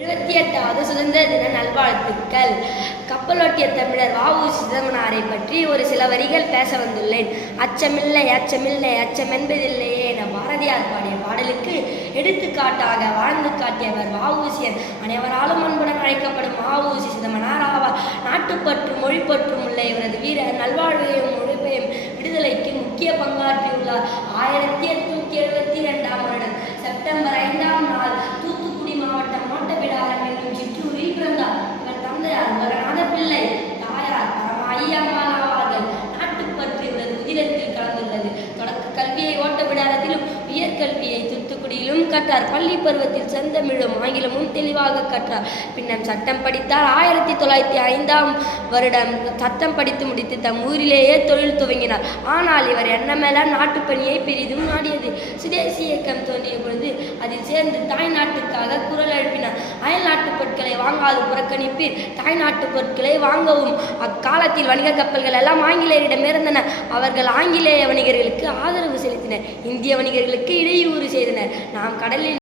எழுபத்தி எட்டாவது சுதந்திர தின நல்வாழ்த்துக்கள். கப்பலோட்டிய தமிழர் வாவு சிதம்பரனாரை பற்றி ஒரு சில வரிகள் பேச வந்துள்ளேன். அச்சமில்லை அச்சமில்லை அச்சம் என்பதில்லையே என பாரதியார் பாடிய பாடலுக்கு எடுத்துக்காட்டாக வாழ்ந்து காட்டியவர் வாவூசியர் அனைவராலும் அன்புடன் அழைக்கப்படும் வாவூசி சிதம்பரனார் ஆவார். நாட்டுப்பற்று மொழிப்பற்றும் உள்ள இவரது வீர நல்வாழ்வையும் உழைப்பையும் விடுதலைக்கு முக்கிய பங்காற்றியுள்ளார். ஆயிரத்தி எட்டு கற்றார். பள்ளி பருவத்தில் செந்தமிழும் ஆங்கிலமும் தெளிவாக கற்றார். பின்னர் சட்டம் படித்தார். ஆயிரத்தி தொள்ளாயிரத்தி ஐந்தாம் வருடம் சட்டம் படித்து முடித்து தம் ஊரிலேயே தொழில் துவங்கினார். ஆனால் இவர் எண்ணமெல்லாம் நாட்டுப்பணியை பெரிதும் நாடியது. சுதேசி இயக்கம் தோன்றிய பொழுது அதில் சேர்ந்து தாய் நாட்டுக்காக குரல் வாங்காது புறக்கணிப்பீர். தாய்நாட்டு பொருட்களை வாங்கவும். அக்காலத்தில் வணிக கப்பல்கள் எல்லாம் ஆங்கிலேயரிடம் இருந்தன அவர்கள் ஆங்கிலேய வணிகர்களுக்கு ஆதரவு செலுத்தினர். இந்திய வணிகர்களுக்கு இடையூறு செய்தனர். நாம் கடலில்